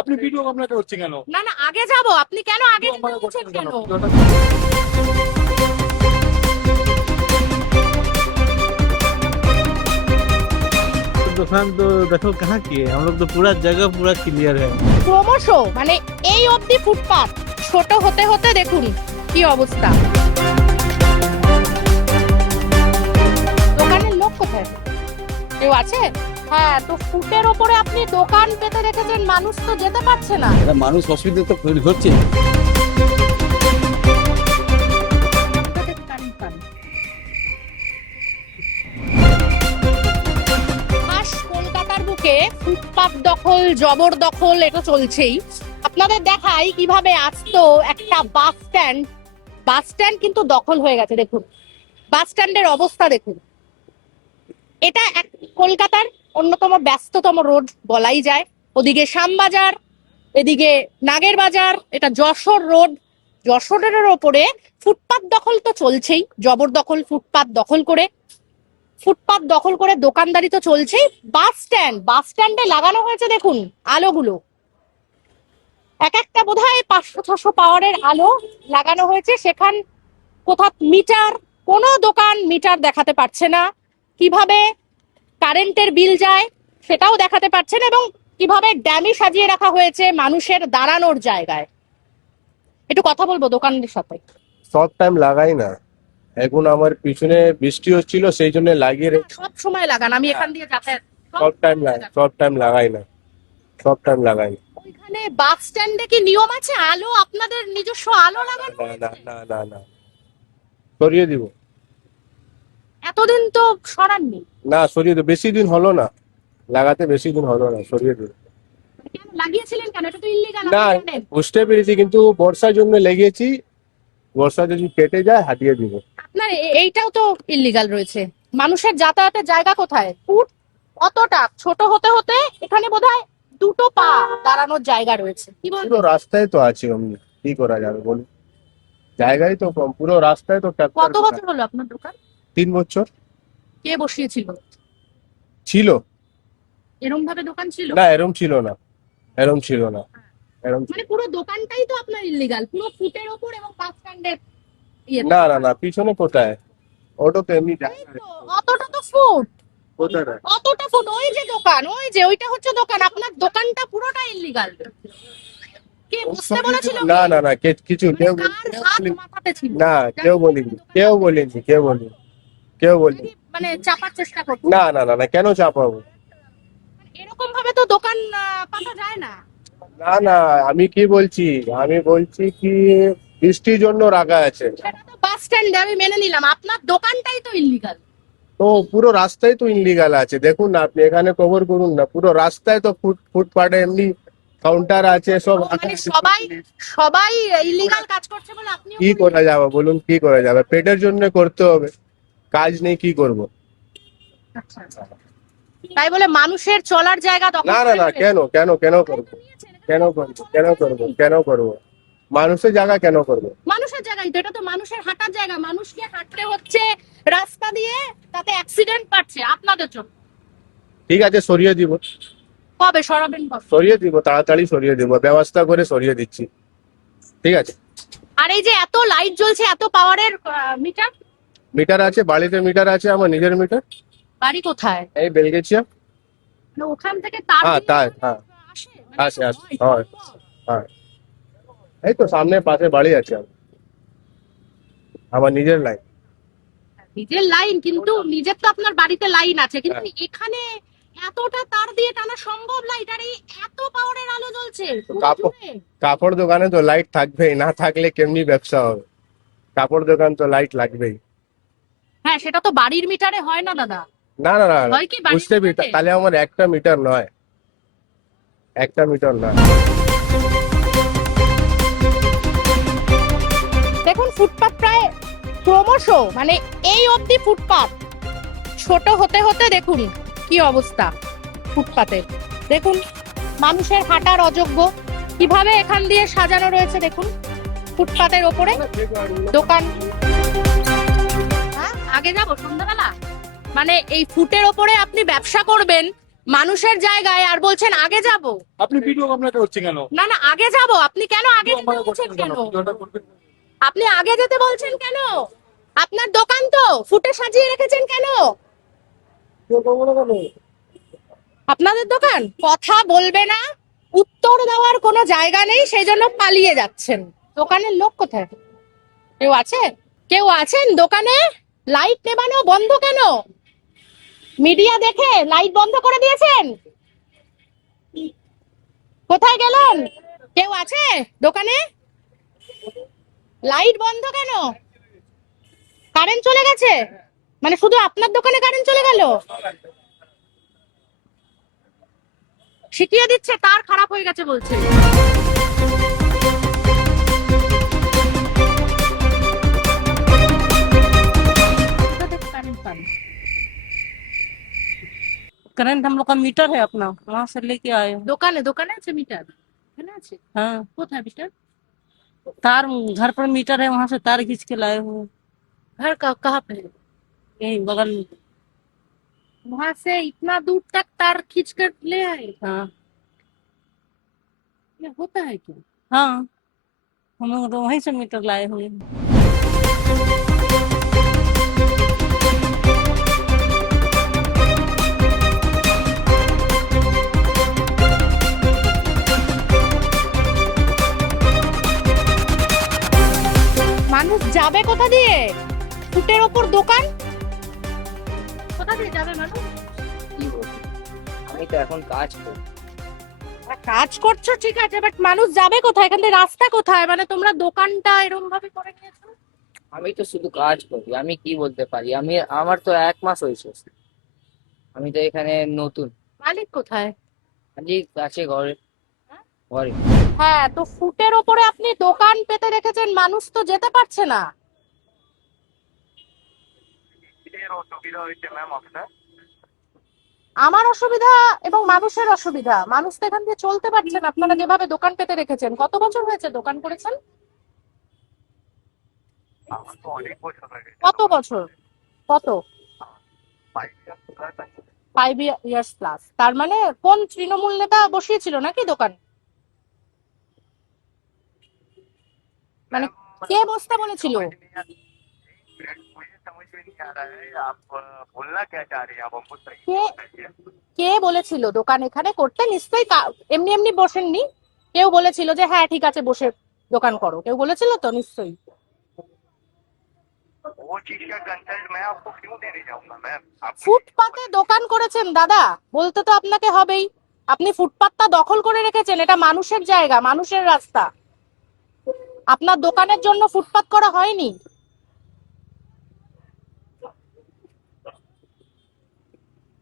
আপনি ভিডিও আপনাকে করছেন কেন? না না, আগে যাব। আপনি কেন আগে যেতে বলছেন কেন? दुकान तो देखो कहाँ की है, हम लोग तो पूरा जगह पूरा क्लियर है। ক্রমশ মানে এই অবধি ফুটপাত ছোট হতে হতে দেখুন কি অবস্থা। দোকানের লোক কোথায়? কেউ আছে? হ্যাঁ, তো ফুটের ওপরে আপনি দোকান পেতে রেখেছেন, মানুষ তো যেতে পারছে না। এটা মানুষ অসুবিধা তো হচ্ছে। খাস কলকাতার বুকে ফুটপাত দখল, জবরদখল এটা চলছেই। আপনাদের দেখাই কিভাবে আস্ত একটা বাস স্ট্যান্ড কিন্তু দখল হয়ে গেছে। দেখুন বাস স্ট্যান্ডের অবস্থা দেখুন। এটা কলকাতার অন্যতম ব্যস্ততম রোড বলাই যায়। ওদিকে শ্যামবাজার, এদিকে নাগের বাজার, এটা যশোর রোড। যশোরের ওপরে ফুটপাত দখল তো চলছেই, জবরদখল। ফুটপাত দখল করে দোকানদারি তো চলছেই। বাস স্ট্যান্ডে লাগানো হয়েছে দেখুন আলোগুলো, এক একটা বোধহয় 500-600 পাওয়ারের আলো লাগানো হয়েছে। সেখান কোথাও মিটার, কোনো দোকান মিটার দেখাতে পারছে না। কিভাবে কারেন্টের বিল যায় সেটাও দেখাতে পারছে না, এবং কিভাবে ড্যামি সাজিয়ে রাখা হয়েছে মানুষের দাঁড়ানোর জায়গায়। একটু কথা বলবো দোকানদের সাথে। সব টাইম লাগাই না, এখন আমার পিছনে বৃষ্টি হচ্ছিল সেই জন্য লাগিয়ে সব সময় লাগান, আমি এখান দিয়ে যাতায়াত সব টাইম লাগাই না, সব টাইম লাগাই না। ওইখানে বাস স্ট্যান্ডে কি নিয়ম আছে আলো, আপনাদের নিজস্ব আলো লাগানো? না না না না, সরিয়ে দিব। এতদিন তো সরাননি না, সরিয়ে দিব, বেশি দিন হলো না লাগাতে, বেশি দিন হলো না, সরিয়ে দিব। কেন লাগিয়েছিলেন কেন? এটা তো ইল্লিগাল। না, বুঝতে পেরেছি, কিন্তু বর্ষার জন্য লেগেছি, বর্ষা যদি কেটে যায় হাতিয়ে দিব। আপনার এইটাও তো ইল্লিগাল রয়েছে। মানুষের যাতায়াতের জায়গা কোথায়? ফুট অতটা ছোট হতে হতে এখানে বোধহয় দুটো পা দাঁড়ানোর জায়গা রয়েছে। কি পুরো বলবো, রাস্তায় তো আছে, অমনি কি করা যাবে বলুন, জায়গায় তো কম, পুরো রাস্তায় তো কত বছর হলো আপনার দোকান? 3 বছর কে বসিয়েছিল? ছিল। এরম ভাবে দোকান ছিল? না, এরম ছিল না, এরম ছিল না, এরম মানে পুরো দোকানটাই তো আপনার ইল্লিগাল, পুরো ফুটের ওপর এবং বাস স্ট্যান্ডের না না না, পিছনে কোথায়, ওটা তো এমনি অতটা তো ফুট, কোথায় অতটা ফুট। ওই যে দোকান, ওই যে ওইটা হচ্ছে দোকান। আপনার দোকানটা পুরোটা ইল্লিগাল। কে বসতে বলেছিল? না না না, কিছু মানে কেউ কার হাত মাথাতে ছিল? না, কেউ বলিনি, কেউ বলিনি। মানে চাপার চেষ্টা করছে? না না না না, কেন চাপাবো? এরকম ভাবে তো দোকান পাতা যায় না। না না, আমি কি বলছি, আমি বলছি কি বৃষ্টির জন্য রাখা আছে। সেটা তো বাস স্ট্যান্ডে আমি মেনে নিলাম, আপনার দোকানটাই তো ইল্লিগাল। তো পুরো রাস্তায় তো ইনলিগাল আছে, দেখুন না, আপনি এখানে কভার করুন না, পুরো রাস্তায় তো ফুটপাথে এমনি কাউন্টার আছে সব। মানে সবাই ইল্লিগাল কাজ করছে বলে আপনি কি করা যাবে বলুন, কি করা যাবে? পেটের জন্য করতে হবে, কাজ নেই, কি করব? তাই বলে মানুষের চলার জায়গা দখল না না করে না, নেবেন? কেন করব? মানুষের জায়গা কেন করব? মানুষের জায়গায় তো, এটা তো মানুষের হাঁটার জায়গা। মানুষকে হাঁটতে হচ্ছে রাস্তা দিয়ে, তাতে অ্যাক্সিডেন্ট বাড়ছে আপনাদের জন্য। ঠিক আছে, সরিয়ে দিব, কবে সরাবেন? তাড়াতাড়ি সরিয়ে দিব, ব্যবস্থা করে সরিয়ে দিচ্ছি, ঠিক আছে। আর এই যে এত লাইট জ্বলছে, এত পাওয়ারের মিটার আছে, বাড়িতে মিটার আছে, আমার নিজের মিটার। বাড়ি কোথায়? এই বেলগেছিয়া। মানে ওখান থেকে তার হ্যাঁ, দিয়ে তাই, হ্যাঁ, আসে? মানে আসে, হয়, হ্যাঁ, এই তো সামনে পাশে বাড়ি আছে আমার নিজের লাইন। নিজের লাইন, কিন্তু নিজের তো আপনার বাড়িতে লাইন আছে, কিন্তু এখানে এতটা তার দিয়ে টানা সম্ভব? লাইট আর এই এত পাওয়ারের আলো জ্বলছে পুরো জুড়ে। কাপড় দোকানে তো লাইট থাকবেই, না থাকলে কেমনি ব্যবসা হবে? কাপড় দোকান তো লাইট লাগবেই। হ্যাঁ, সেটা তো বাড়ির মিটারে হয় না দাদা। না না না, হয় কি বাড়ির বুঝতে মিটারে? তাহলে আমার একটা মিটার নয়। দেখুন ফুটপাত প্রায় ক্রমশ মানে এই অবধি ফুটপাত ছোট হতে হতে দেখুন কি অবস্থা ফুটপাতের। দেখুন মানুষের হাঁটার অযোগ্য, কিভাবে এখান দিয়ে সাজানো রয়েছে দেখুন ফুটপাতের ওপরে দোকান। হ্যাঁ, আগে যাবো সন্ধ্যাবেলা। মানে এই ফুটের ওপরে আপনি ব্যবসা করবেন, মানুষের জায়গায় আর বলছেন আগে যাব। আপনি ভিডিও আপনাকে হচ্ছে কেন? না না, আগে যাব। আপনি কেন আগে ভিডিও যেতে আপনাকে বলছেন করছেন কেন? কেন? ভিডিওটা করবেন কেন? আপনি আগে যেতে বলছেন কেন? আপনার দোকান তো ফুটে সাজিয়ে রেখেছেন কেন? ভিডিও করবো না কেন? আপনাদের দোকান কথা বলবে না, উত্তর দেওয়ার কোনো জায়গা নেই, সেই জন্য পালিয়ে যাচ্ছেন। দোকানের লোক কোথায়? কেউ আছে? কেউ আছেন দোকানে? লাইট নেবানো বন্ধ কেন? মিডিয়া দেখে লাইট বন্ধ করে দিয়েছেন। কোথায় গেলেন? কেউ আছে দোকানে? লাইট বন্ধ কেন? কারেন্ট চলে গেছে? মানে শুধু আপনার দোকানে কারেন্ট চলে গেল? শিখিয়ে দিচ্ছে তার খারাপ হয়ে গেছে বলছে। কোথা থেকে কারেন্ট পান? करंट हम लोग का मीटर है अपना, वहां से लेके आए हैं। দোকানে দোকানে আছে মিটার? এখানে আছে? हाँ, কোথায় মিটার? तार घर पर मीटर है, वहां से तार खींच के लाए हुए हैं। घर का कहाँ पे है? यही बगल में। वहां से इतना दूर तक तार खींच कर ले आए? हाँ ये होता है क्या? हाँ, हम लोग तो वहीं से मीटर लाए हुए हैं। মানুষ যাবে কোথা দিয়ে? ফুটের ওপর দোকান, কোথা দিয়ে যাবে মানুষ? কি বলবো? আমি তো এখন কাজ করি। কাজ করছো ঠিক আছে, বাট মানুষ যাবে কোথায়? এখান থেকে রাস্তা কোথায়? মানে তোমরা দোকানটা এরকম ভাবে করে নিয়েছো। আমি তো শুধু কাজ করি, আমি কি বলতে পারি? আমার তো 1 মাস হয়েছে, আমি তো এখানে নতুন। মালিক কোথায়? আজকে আছে ঘরে। ঘরে হ্যাঁ, তো ফুটের ওপরে আপনি দোকান পেতে রেখেছেন, মানুষ তো যেতে পারছে না। আমার অসুবিধা এবং মানুষের অসুবিধা। মানুষ তো এখান দিয়ে চলতে পারছে না, আপনারা যেভাবে দোকান পেতে রেখেছেন। কত বছর হয়েছে দোকান করেছেন? কত বছর? কত? 5 years প্লাস। তার মানে কোন তৃণমূল নেতা বসিয়েছিল নাকি দোকান? মানে কে বসতে বলেছিল? কে কে বলেছিল দোকান এখানে করতে? নিশ্চয়ই এমনি এমনি বসেননি। কেউ বলেছিল যে হ্যাঁ ঠিক আছে বসে দোকান করো, কেউ বলেছিল তো নিশ্চয়ই। वो चीज का कंसल्ट मैं आपको क्यों देने जाऊंगा मैम? ফুটপাতে দোকান করেছেন দাদা, বলতে তো আপনাকে হবেই। আপনি ফুটপাতটা দখল করে রেখেছেন, এটা মানুষের জায়গা, মানুষের রাস্তা। আপনার দোকানের জন্য ফুটপাত করা হয়নি।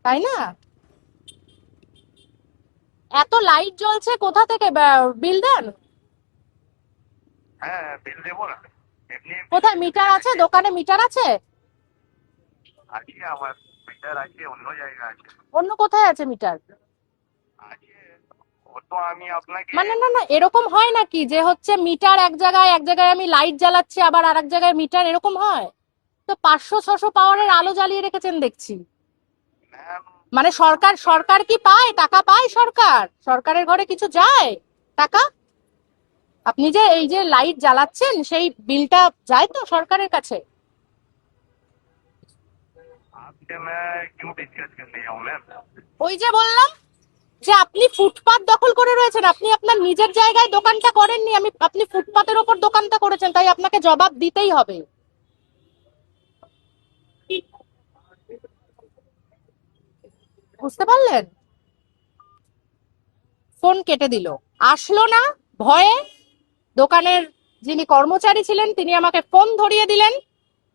তাই না? এত লাইট জ্বলছে, কোথা থেকে বিল দেন? হ্যাঁ বিল দেবো না, এমনি কোথায় মিটার আছে? দোকানে মিটার আছে? আছে আমার মিটার আছে, অন্য জায়গা আছে। অন্য কোথায় আছে মিটার? আছে, ও তো আমি আপনাকে মানে না না, এরকম হয় নাকি যে হচ্ছে মিটার এক জায়গায় আমি লাইট জ্বালাচ্ছি, আবার আর এক জায়গায় মিটার, এরকম হয়? তো 500-600 পাওয়ারের আলো জ্বালিয়ে রেখেছেন দেখছি। ম্যাম মানে সরকার কি পায়? টাকা পায় সরকার? সরকারের ঘরে কিছু যায় টাকা? আপনি যে এই যে লাইট জ্বালাচ্ছেন সেই বিলটা যায় তো সরকারের কাছে? आपसे मैं क्यों डिस्कस करने जाऊँ मैम? ওই যে বললাম যে আপনি ফুটপাত দখল করে রয়েছেন, আপনি আপনার নিজের জায়গায় দোকানটা করেননি, আপনি ফুটপাতের ওপর দোকানটা করেছেন, তাই আপনাকে জবাব দিতেই হবে। বুঝতে পারলেন? ফোন কেটে দিল, আসলো না ভয়ে। দোকানের যিনি কর্মচারী ছিলেন তিনি আমাকে ফোন ধরিয়ে দিলেন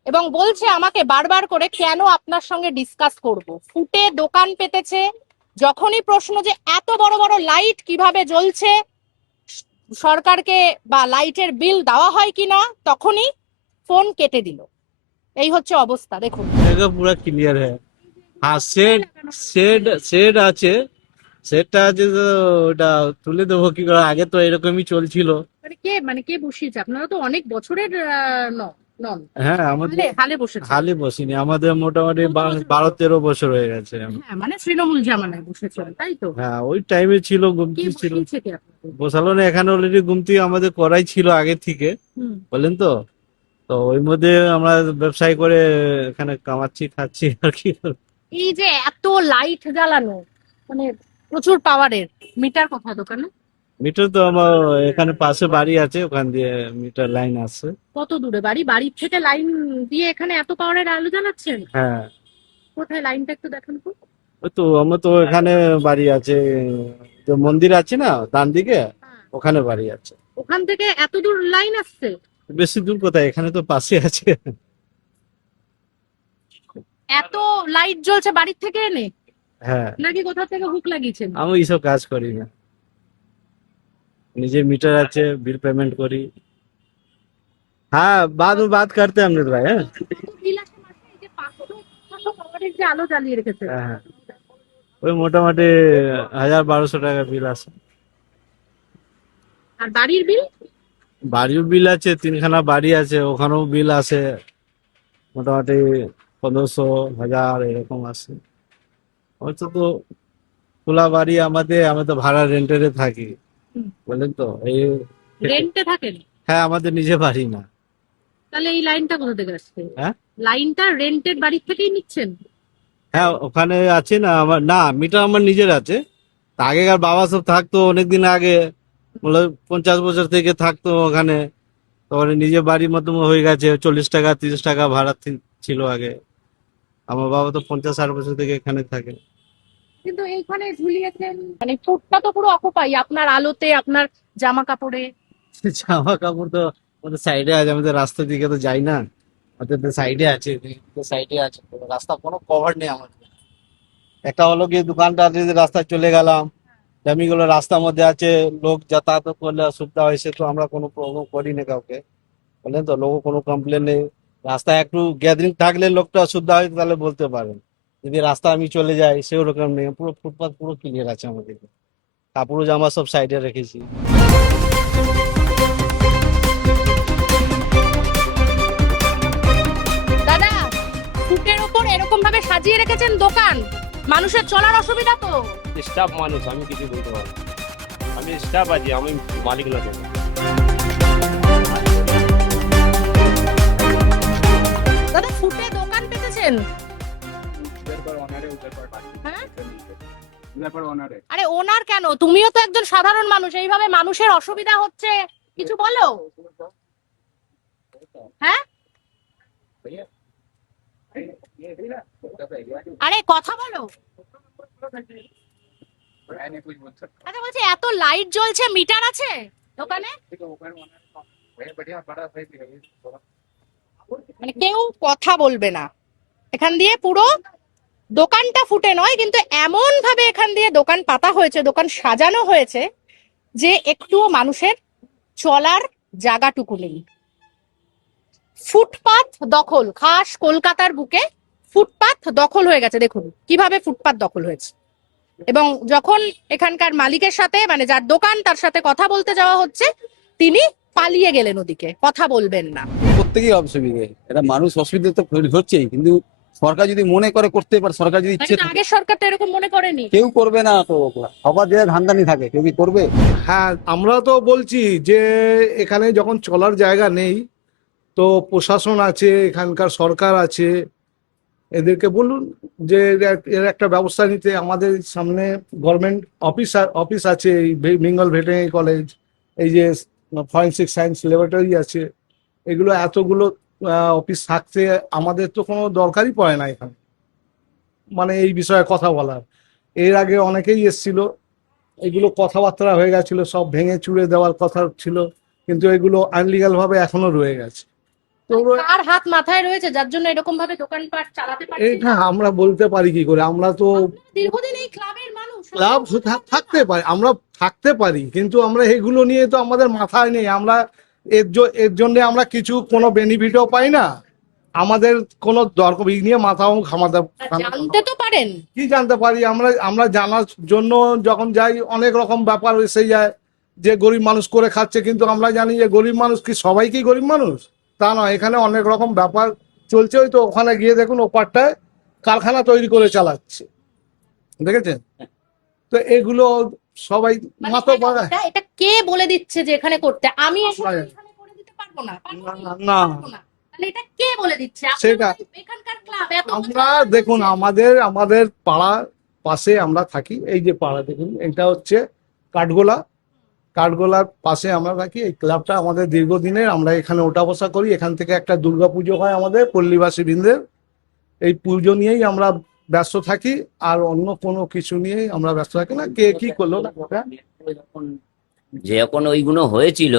এবং বলছে আমাকে বারবার করে কেন আপনার সঙ্গে ডিসকাস করব। ফুটে দোকান পেতেছে, যখনই প্রশ্ন যে এত বড় বড় লাইট কিভাবে জ্বলছে, সরকারকে বা লাইটের বিল দেওয়া হয় কিনা, তখনই ফোন কেটে দিল। এই হচ্ছে অবস্থা, দেখুন। जगह पूरा क्लियर है। हाँ, शेड शेड शेड আছে, সেটটা আছে তো ওটা তুলে দেবো কি করে? আগে তো এরকমই চলছিল। মানে কে বসিয়েছে? আপনারা তো অনেক বছরের ন নন। হ্যাঁ আমাদের হালে হালে বসেছে। হালে বসিনি, আমাদের মোটামুটি কত বছর? 12-13 বছর হয়ে গেছে। হ্যাঁ মানে তৃণমূল জামানায় বসেছেন তাই তো? হ্যাঁ ওই টাইমে ছিল, কে গুমতি ছিল। বসিয়েছে কে আপনাকে? বসালো না, এখানে অলরেডি গুমতি আমাদের করাই ছিল আগে থেকে, হুম। বলেন তো। তো ওই মধ্যে আমরা ব্যবসায় করে এখানে কামাচ্ছি খাচ্ছি আর কি। এই যে এত লাইট জ্বালানো, মানে প্রচুর পাওয়ারের, মিটার কোথায় দোকানে? মিটার তো আমার এখানে পাশে বাড়ি আছে, ওখান দিয়ে মিটার লাইন আছে। কত দূরে বাড়ি? বাড়ির থেকে লাইন দিয়ে এখানে এত পাওয়ারের আলো জ্বালাচ্ছেন? হ্যাঁ কোথায় লাইনটা একটু দেখান তো। ওই তো আমার তো এখানে বাড়ি আছে, তো মন্দির আছে না ডান দিকে, হ্যাঁ। ওখানে বাড়ি আছে। ওখান থেকে এত দূর লাইন আসছে? বেশি দূর কোথায়, এখানে তো পাশে আছে। এত লাইট জ্বলছে বাড়ির থেকে এনে, হ্যাঁ নাকি কোথা থেকে হুক লাগিয়েছেন? আমি এইসব কাজ করি না, নিজে মিটার আছে, বিল পেমেন্ট করি। হ্যাঁ বাদ করতে हम लोग भाई। হ্যাঁ কত বিল আসে মাসে? এই যে 500 পাওয়ারের যে আলো জ্বালিয়ে রেখেছে। হ্যাঁ ওই মোটামুটি 1000-1200 টাকা বিল আছে। আর বাড়ির বিল? বাড়ির বিল আছে, 3খানা বাড়ি আছে, ওখানেও বিল আছে মোটামুটি 1500-1000 এরকম আছে। হয়তো তো খোলা বাড়ি আমাদের, আমি তো ভাড়া রেন্টেরে থাকি, হুম। বলেন তো এই। রেন্টে থাকেন? হ্যাঁ আমাদের নিজে বাড়ি না। তাহলে এই লাইনটা কোথা থেকে আসছে? হ্যাঁ লাইনটা রেন্টের বাড়ির থেকেই নিচ্ছেন? হ্যাঁ ওখানে আছে না আমার, না মিটার আমার নিজের আছে। তা আগেকার বাবা সব থাকতো অনেকদিন আগে, বলে 50 বছর থেকে থাকতো ওখানে। তারপরে নিজে বাড়ির মতো হয়ে গেছে, 40 টাকা 30 টাকা ভাড়া ছিল আগে। আমার বাবা তো 50-60 বছর থেকে এখানে থাকে। কিন্তু এইখানে ঝুলিয়েছেন, মানে ফুটটা তো পুরো অকুপাই, আপনার আলোতে, আপনার জামা কাপড়ে। জামা কাপড় তো আমাদের সাইডে আছে, আমাদের রাস্তার দিকে তো যাই না, আমাদের তো সাইডে আছে, সাইডে আছে, রাস্তা কোনো কভার নেই আমাদের। একটা হলো কি দোকানটা যদি রাস্তায় চলে গেলাম, জমিগুলো রাস্তার মধ্যে আছে, লোক যাতায়াত করলে অসুবিধা হয়েছে, তো আমরা কোনো প্রবলেম করি না কাউকে, বললেন তো। লোক কোনো কমপ্লেন নেই, রাস্তায় একটু গ্যাদারিং থাকলে লোকটা অসুবিধা হয় তাহলে বলতে পারেন। যদি রাস্তা আমি চলে যাই সেও রকম নেই, পুরো ফুটপাথ পুরো ক্লিয়ার আছে আমাদের। কাপড় জামা সব সাইডে রেখেছি। দাদা, ফুটের ওপর এরকম ভাবে সাজিয়ে রেখেছেন দোকান, মানুষের চলার অসুবিধা তো? স্টাফ মানুষ, আমি কিছু বলতে পারবো না। আমি স্টাফ আছি, আমি মালিক না তো। দাদা ফুটে দোকান পেতেছেন? হ্যাঁ? আরে ওনার কেন, তুমিও তো একজন সাধারণ মানুষ, এইভাবে মানুষের অসুবিধা হচ্ছে, কিছু বলো। হ্যাঁ আরে কথা বলো। আচ্ছা বলছি, এত লাইট জ্বলছে, মিটার আছে দোকানে? মানে কেউ কথা বলবে না, এখান দিয়ে পুরো দোকানটা ফুটে নয়, কিন্তু এমন ভাবে এখান দিয়ে দোকান পাতা হয়েছে, দোকান সাজানো হয়েছে যে একটুও মানুষের চলার জায়গাটুকু নেই। ফুটপাত দখল, খাস কলকাতার বুকে ফুটপাত দখল হয়ে গেছে। দেখুন কিভাবে ফুটপাত দখল হয়েছে। এবং যখন এখানকার মালিকের সাথে, মানে যার দোকান, তার সাথে কথা বলতে যাওয়া হচ্ছে, তিনি পালিয়ে গেলেন ওদিকে, কথা বলবেন না। প্রত্যেকেই অসুবিধে, এটা মানুষ অসুবিধা তো হচ্ছেই, কিন্তু সরকার যদি মনে করে করতে পারে, সরকার যদি ইচ্ছে কিন্তু আগের সরকার তো এরকম মনে করেনি। কেউ করবে না তো, সবার যে ধান্দানি থাকে, কেউ কি করবে? হ্যাঁ আমরা তো বলছি যে এখানে যখন চলার জায়গা নেই, তো প্রশাসন আছে, এখানকার সরকার আছে, এদেরকে বলুন যে এর একটা ব্যবস্থা নিতে। আমাদের সামনে গভর্নমেন্ট অফিস আছে, এই বেঙ্গল ভেটেরিনারি কলেজ, এই যে ফরেন্সিক সায়েন্স ল্যাবরেটরি আছে, এগুলো এতগুলো অফিস থাকতে আমাদের তো কোনো দরকারই পড়ে না এখানে, মানে এই বিষয়ে কথা বলার। এর আগে অনেকেই এসছিল, এগুলো কথাবার্তা হয়ে গেছিল, সব ভেঙে চুড়ে দেওয়ার কথা ছিল, কিন্তু এগুলো আনলিগাল ভাবে এখনো রয়ে গেছে। তো কার হাত মাথায় রয়েছে যার জন্য এরকম ভাবে দোকানপাট চালাতে পারছে? এটা আমরা বলতে পারি কি করে? আমরা তো দীর্ঘদিন এই ক্লাবের মানুষ, ক্লাব থাকতে পারি, আমরা থাকতে পারি, কিন্তু আমরা এগুলো নিয়ে তো আমাদের মাথায় নেই। আমরা এর জন্য আমরা কিছু কোনো বেনিফিটও পাই না, আমাদের কোনো দরকার নিয়ে মাথাও ঘামাতে। জানতে তো পারেন। কি জানতে পারি আমরা জানার জন্য যখন যাই অনেক রকম ব্যাপার এসে যায় যে গরিব মানুষ করে খাচ্ছে, কিন্তু আমরা জানি যে গরিব মানুষ কি সবাই কি গরিব মানুষ? তা নয়, এখানে অনেক রকম ব্যাপার চলছে। ওই তো ওখানে গিয়ে দেখুন ওপারটায় কারখানা তৈরি করে চালাচ্ছে, দেখেছেন? তো এগুলো সবাই মানে মাথা এটা কে বলে দিচ্ছে যে এখানে করতে? আমি এসে তো এখানে করে দিতে পারবো না, পারবো কি? না, পারবো না। তাহলে এটা কে বলে দিচ্ছে? সেটা এখানকার ক্লাব এত আমরা দেখুন, আমাদের পাড়ার পাশে আমরা থাকি। এই যে পাড়া দেখুন, এটা হচ্ছে কাঠগোলার পাশে আমরা থাকি। এই ক্লাবটা আমাদের দীর্ঘদিনের, আমরা এখানে ওঠা বসা করি। এখান থেকে একটা দুর্গাপুজো হয় আমাদের পল্লীবাসী বৃন্দের, এই পুজো নিয়েই আমরা ব্যস্ত থাকি, আর অন্য কোনো কিছু নিয়েই আমরা ব্যস্ত থাকি না। কে কি করলো না যখন ওইগুলো হয়েছিল,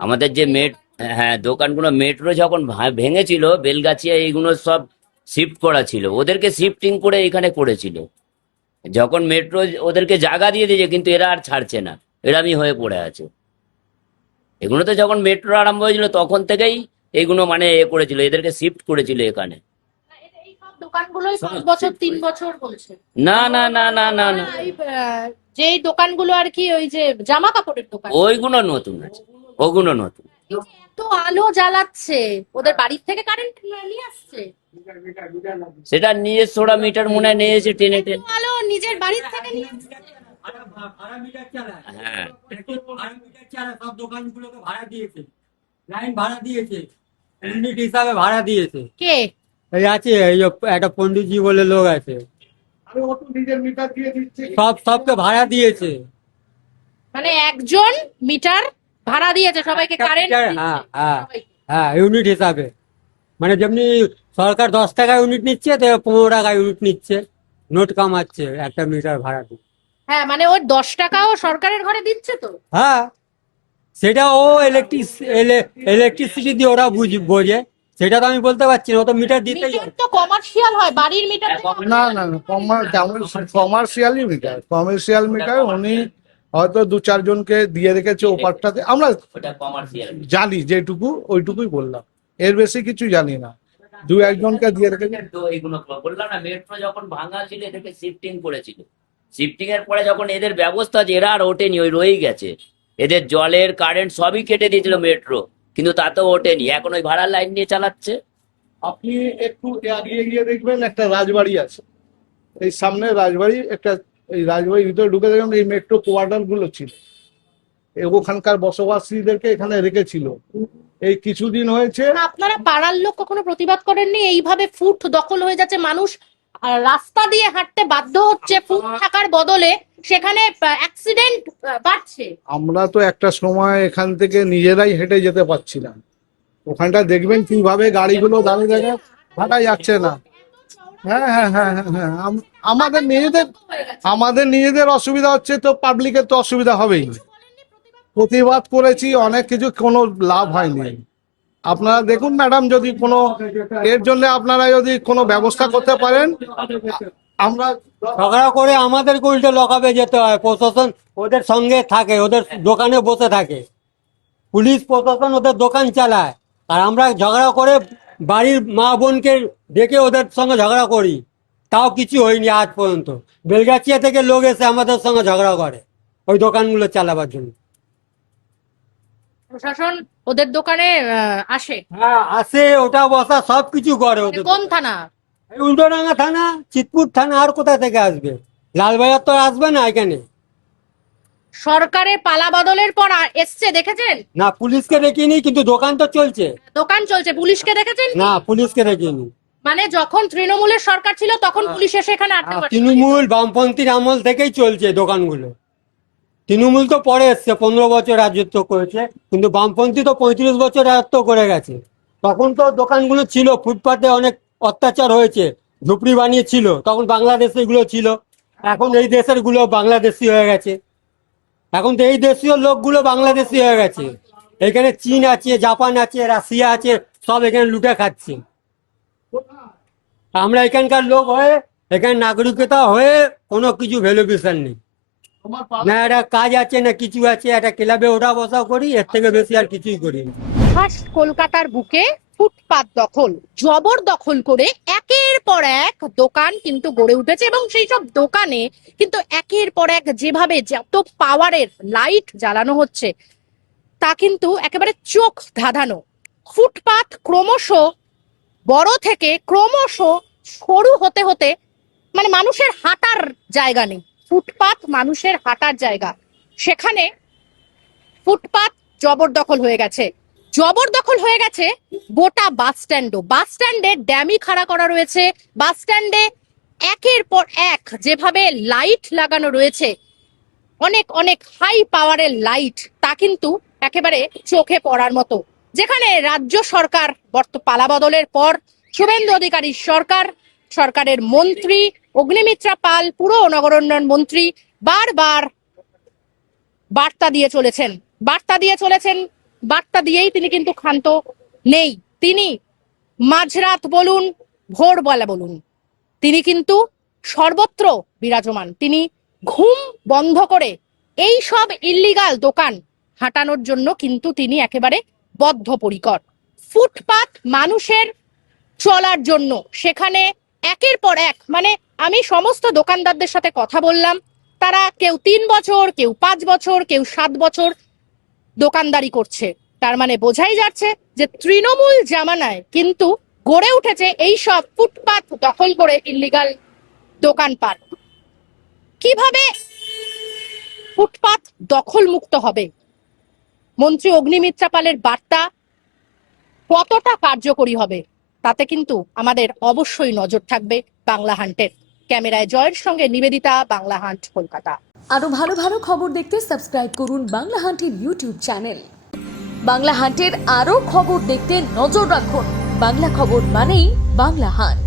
আমাদের যে হ্যাঁ দোকানগুলো মেট্রো যখন ভেঙেছিল, বেলগাছিয়া এইগুলো সব শিফট করা ছিল, ওদেরকে শিফটিং করে এখানে করেছিল। যখন মেট্রো ওদেরকে জায়গা দিয়ে দিয়েছে, কিন্তু এরা আর ছাড়ছে না, এরামই হয়ে পড়ে আছে। এগুলো তো যখন মেট্রো আরম্ভ হয়েছিল তখন থেকেই এইগুলো মানে করেছিল, এদেরকে শিফট করেছিল এখানে। এই সব দোকানগুলোই 5 বছর 3 বছর বলছে। না না না না না না, এই, যেই দোকানগুলো আর কি ওই যে জামা কাপড়ের দোকান, ওইগুলো নতুন আছে, ওগুলো নতুন। এই যে এত আলো জ্বালাচ্ছে, ওদের বাড়ির থেকে কারেন্ট নিয়ে আসছে? সেটা নিজস্ব ওরা মিটার মনে হয় নিয়েছে টেনে এত আলো নিজের বাড়ির থেকে নিয়ে আসছে? হ্যাঁ, সব দোকানগুলোকে ভাড়া দিয়েছে, লাইন ভাড়া দিয়েছে, ইউনিট হিসাবে ভাড়া দিয়েছে। কে? এই আছে, এই যে একটা পণ্ডিতজি বলে লোক আছে, আরে ও তো নিজের মিটার দিয়ে দিচ্ছে। সবকে ভাড়া দিয়েছে। মানে একজন মিটার ভাড়া দিয়েছে সবাইকে, কারেন্ট হ্যাঁ হ্যাঁ হ্যাঁ, ইউনিট হিসাবে। মানে যেমনি সরকার 10 টাকা ইউনিট নিচ্ছে, তো 15 টাকা ইউনিট নিচ্ছে, নোট কামাচ্ছে একটা মিটার ভাড়া দিয়ে। হ্যাঁ, মানে ওর 10 টাকাও সরকারের ঘরে দিচ্ছে তো? হ্যাঁ, সেটা ও ইলেকট্রিসিটি দিয়ে ওরা বোঝে, সেটা তো আমি বলতে পারছি না, ও তো মিটার দিতেই মিটার তো কমার্শিয়াল হয়, বাড়ির মিটার না না না, কমার্শিয়াল মিটার উনি হয়তো 2-4 জনকে দিয়ে রেখেছে ওপারটাতে। আমরা ওটা কমার্শিয়াল। জানি যেটুকু, ওইটুকুই বললাম, এর বেশি কিছু জানি না। 2-1 জনকে দিয়ে রেখেছে। তো এইগুলো বললাম না, মেট্রো যখন ভাঙা ছিল এদেরকে শিফটিং করেছিল। শিফটিং এর পরে যখন এদের ব্যবস্থা আছে, এরা আর ওঠেনি, ওই রয়েই গেছে। এদের জলের কারেন্ট সবই কেটে দিয়েছিল মেট্রো, কিন্তু তাতেও ওঠেনি, এখন ওই ভাড়ার লাইন নিয়ে চালাচ্ছে। আপনি একটু এগিয়ে গিয়ে দেখবেন একটা রাজবাড়ি আছে, এই সামনে রাজবাড়ি একটা, এই রাজবাড়ির ভিতরে ঢুকে দেখবেন এই মেট্রো কোয়ার্টার গুলো ছিল, ওখানকার বসবাসীদেরকে এখানে রেখেছিল। এই কিছুদিন হয়েছে। আপনারা পাড়ার লোক কখনো প্রতিবাদ করেননি? এইভাবে ফুট দখল হয়ে যাচ্ছে, মানুষ রাস্তা দিয়ে হাঁটতে বাধ্য হচ্ছে, ফুট থাকার বদলে সেখানে অ্যাক্সিডেন্ট বাড়ছে। আমরা তো একটা সময় এখান থেকে নিজেরাই হেঁটে যেতে পারছিলাম, ওখানটা দেখবেন কিভাবে গাড়িগুলো দাঁড়িয়ে দাঁড়িয়ে হাঁটা যাচ্ছে না। হ্যাঁ হ্যাঁ হ্যাঁ হ্যাঁ হ্যাঁ, আমাদের নিজেদের অসুবিধা হচ্ছে, তো পাবলিকের তো অসুবিধা হবেই। প্রতিবাদ করেছি অনেক কিছু, কোনো লাভ হয়নি। আপনারা দেখুন ম্যাডাম, যদি কোনো এর জন্য আপনারা যদি কোনো ব্যবস্থা করতে পারেন। আমরা ঝগড়া করে আমাদেরকে উল্টে লকাবে যেতে হয়, প্রশাসন ওদের সঙ্গে থাকে, ওদের দোকানে বসে থাকে, পুলিশ প্রশাসন ওদের দোকান চালায়, আর আমরা ঝগড়া করে বাড়ির মা বোনকে ডেকে ওদের সঙ্গে ঝগড়া করি, তাও কিছু হয়নি আজ পর্যন্ত। বেলগাছিয়া থেকে লোক এসে আমাদের সঙ্গে ঝগড়া করে ওই দোকানগুলো চালাবার জন্য। প্রশাসন ওদের দোকানে আসে? হ্যাঁ আসে, ওটা বসা সব কিছু করে ওদের। কোন থানা? এই উল্টোডাঙ্গা থানা, চিতপুর থানা, আর কোথা থেকে আসবে? লালবাজার তো আসবে না এখানে। সরকারের পালা বদলের পর এসছে, দেখেছেন? না, পুলিশকে দেখিনি, কিন্তু দোকান তো চলছে। দোকান চলছে, পুলিশকে দেখেছেন? না, পুলিশকে দেখিনি। মানে যখন তৃণমূলের সরকার ছিল তখন পুলিশ এসে এখানে আটকে পড়ে? তৃণমূল বামপন্থীর আমল থেকেই চলছে দোকানগুলো। তৃণমূল তো পরে এসছে, 15 বছর রাজত্ব করেছে, কিন্তু বামপন্থী তো 35 বছর রাজত্ব করে গেছে। তখন তো দোকানগুলো ছিল, ফুটপাতে অনেক অত্যাচার হয়েছে, ঝুপড়ি বানিয়েছিল, তখন বাংলাদেশে এগুলো ছিল। এখন এই দেশের গুলো বাংলাদেশি হয়ে গেছে, এখন তো এই দেশীয় লোকগুলো বাংলাদেশি হয়ে গেছে। এখানে চীন আছে, জাপান আছে, রাশিয়া আছে, সব এখানে লুটে খাচ্ছে। আমরা এখানকার লোক হয়ে, এখানে নাগরিকতা হয়ে কোনো কিছু ভ্যালুয়েশন নেই, না একটা কাজ আছে না কিছু আছে, একটা ক্লাবে ওঠা বসা করি, এর থেকে বেশি আর কিছুই করি না। কলকাতার বুকে ফুটপাত দখল, জবরদখল করে একের পর এক দোকান কিন্তু গড়ে উঠেছে, এবং সেই সব দোকানে কিন্তু একের পর এক যেভাবে যত পাওয়ারের লাইট জ্বালানো হচ্ছে তা কিন্তু একেবারে চোখ ধাঁধানো। ফুটপাত ক্রমশ বড় থেকে ক্রমশ সরু হতে হতে মানে মানুষের হাঁটার জায়গা নেই। ফুটপাত মানুষের হাঁটার জায়গা, সেখানে ফুটপাত জবরদখল হয়ে গেছে। জবরদখল হয়ে গেছে গোটা বাস স্ট্যান্ডও। বাস স্ট্যান্ডে ড্যামি খাড়া করা রয়েছে। বাস স্ট্যান্ডে একের পর এক যেভাবে লাইট লাগানো রয়েছে, অনেক অনেক হাই পাওয়ারের লাইট, তা কিন্তু একেবারে চোখে পড়ার মতো। যেখানে রাজ্য সরকার পালা বদলের পর শুভেন্দু অধিকারী সরকারের মন্ত্রী অগ্নিমিত্রা পাল, পুর ও নগরোন্নয়ন মন্ত্রী বারবার বার্তা দিয়ে চলেছেন। বার্তা দিয়েই তিনি কিন্তু ক্ষান্ত নেই। তিনি মাঝরাত বলুন, ভোরবেলা বলুন, তিনি কিন্তু সর্বত্র বিরাজমান। তিনি ঘুম বন্ধ করে এই সব ইল্লিগাল দোকান হাঁটানোর জন্য কিন্তু তিনি একেবারে বদ্ধপরিকর। ফুটপাত মানুষের চলার জন্য, সেখানে একের পর এক, মানে আমি সমস্ত দোকানদারদের সাথে কথা বললাম, তারা কেউ 3 বছর, কেউ 5 বছর, কেউ 7 বছর দোকানদারি করছে। তার মানে বোঝাই যাচ্ছে যে তৃণমূল জামানায় কিন্তু গড়ে উঠেছে এই সব ফুটপাত দখল করে ইল্লিগাল দোকানপাট। কিভাবে ফুটপাত দখল মুক্ত হবে? মন্ত্রী অগ্নিমিত্রা পালের বার্তা কতটা কার্যকরী হবে তাতে কিন্তু আমাদের অবশ্যই নজর থাকবে বাংলা হান্টের। ক্যামেরায় জয়ের সঙ্গে নিবেদিতা, বাংলা হান্ট, কলকাতা। আরো ভালো ভালো খবর দেখতে সাবস্ক্রাইব করুন বাংলা হান্টের ইউটিউব চ্যানেল। বাংলা হান্টের আরো খবর দেখতে নজর রাখুন। বাংলা খবর মানেই বাংলা হান্ট।